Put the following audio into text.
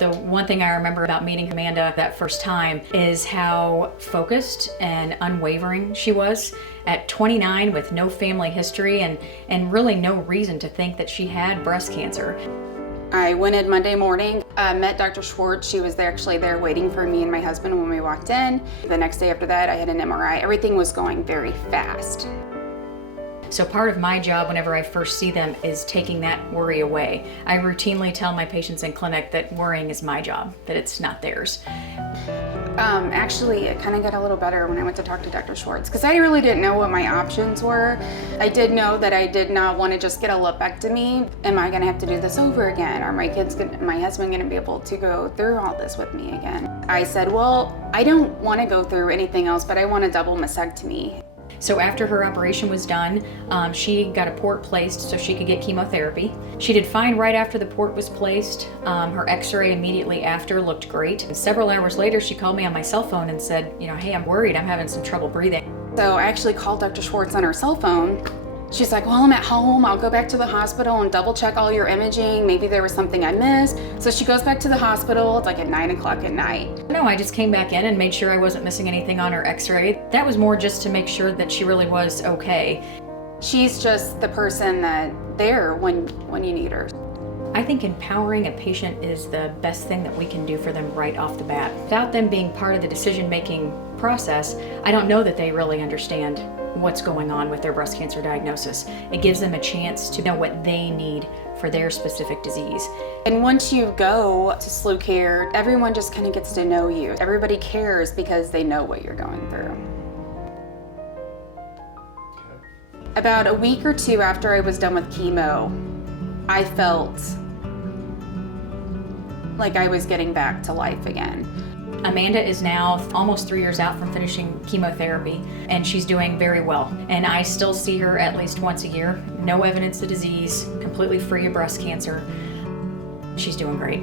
The one thing I remember about meeting Amanda that first time is how focused and unwavering she was. At 29 with no family history and really no reason to think that she had breast cancer. I went in Monday morning, met Dr. Schwartz. She was actually there waiting for me and my husband when we walked in. The next day after that, I had an MRI. Everything was going very fast. So part of my job whenever I first see them is taking that worry away. I routinely tell my patients in clinic that worrying is my job, that it's not theirs. Actually, it kind of got a little better when I went to talk to Dr. Schwartz because I really didn't know what my options were. I did know that I did not want to just get a lipectomy. Am I going to have to do this over again? Are my husband going to be able to go through all this with me again? I said, well, I don't want to go through anything else, but I want a double mastectomy. So after her operation was done, she got a port placed so she could get chemotherapy. She did fine right after the port was placed. Her x-ray immediately after looked great. And several hours later, she called me on my cell phone and said, hey, I'm worried, I'm having some trouble breathing. So I actually called Dr. Schwartz on her cell phone. She's like, well, I'm at home. I'll go back to the hospital and double check all your imaging. Maybe there was something I missed. So she goes back to the hospital. It's like at 9 o'clock at night. No, I just came back in and made sure I wasn't missing anything on her x-ray. That was more just to make sure that she really was okay. She's just the person that there when you need her. I think empowering a patient is the best thing that we can do for them right off the bat. Without them being part of the decision-making process, I don't know that they really understand what's going on with their breast cancer diagnosis. It gives them a chance to know what they need for their specific disease. And once you go to SLUCare, everyone just kind of gets to know you. Everybody cares because they know what you're going through. About a week or two after I was done with chemo, I felt like I was getting back to life again. Amanda is now almost 3 years out from finishing chemotherapy, and she's doing very well. And I still see her at least once a year. No evidence of disease, completely free of breast cancer. She's doing great.